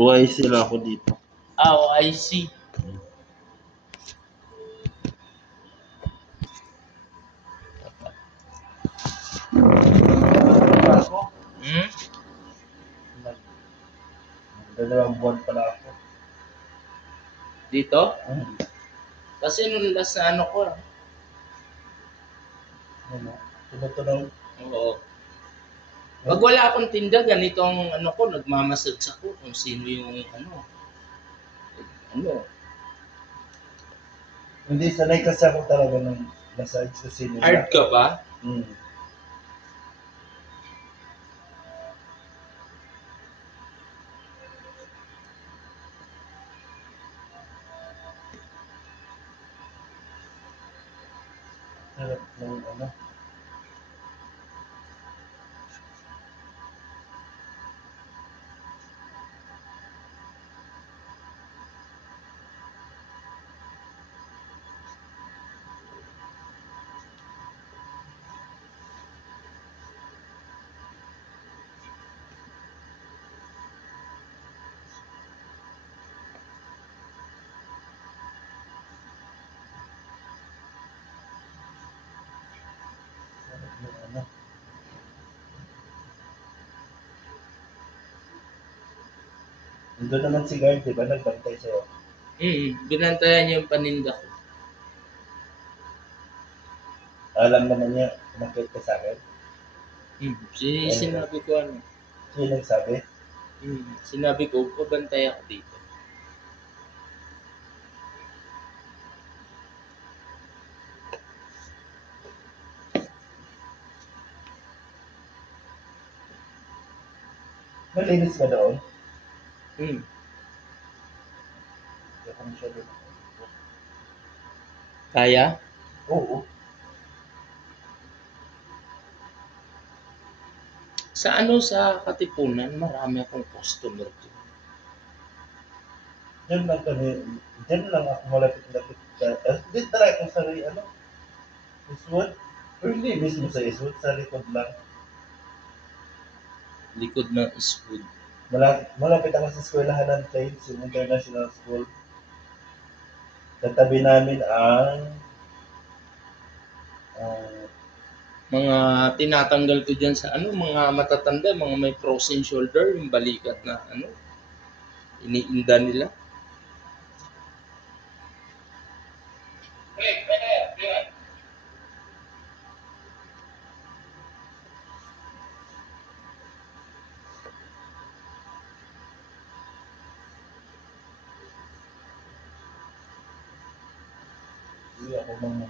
OIC lang ako dito. Oh, I see. Ako, Hmm? dalawang buwan pala ako. Dito? Hmm. Kasi nung last na ano ko, Ano? Tumutunog. oo. Pag wala akong tinda, ganito ang ano ko, nagmamassage ako kung sino yung ano. Hindi, sanay kasi ako talaga ng massage kasi nila. Hard ka ba? Hmm. Sarap ng ano. Sarap ng ano. Nandun naman si guard, di ba? Nagbantay sa'yo. Binantayan niya yung paninda ko. Alam naman niya, umakit ka sa akin. Sinabi ko ano. Siya nagsabi. Sinabi ko, pabantay ako dito. Malinis ba doon? Hmm. Hindi ako masyado. Kaya? Oo. Sa ano, sa Katipunan, marami akong customer doon. Diyan lang kami, diyan lang ako malapit-lapit. Di try ko sa ano, Eastwood. Pero hindi mismo sa Eastwood, sa likod lang. Likod ng Eastwood. Malapit ako sa eskwelahan ng Saints, yung International School. Katabi namin ang ah, Mga tinatanggal ko dyan sa ano, mga matatanda, mga may frozen shoulder, yung balikat na ano, iniinda nila. hindi ako mga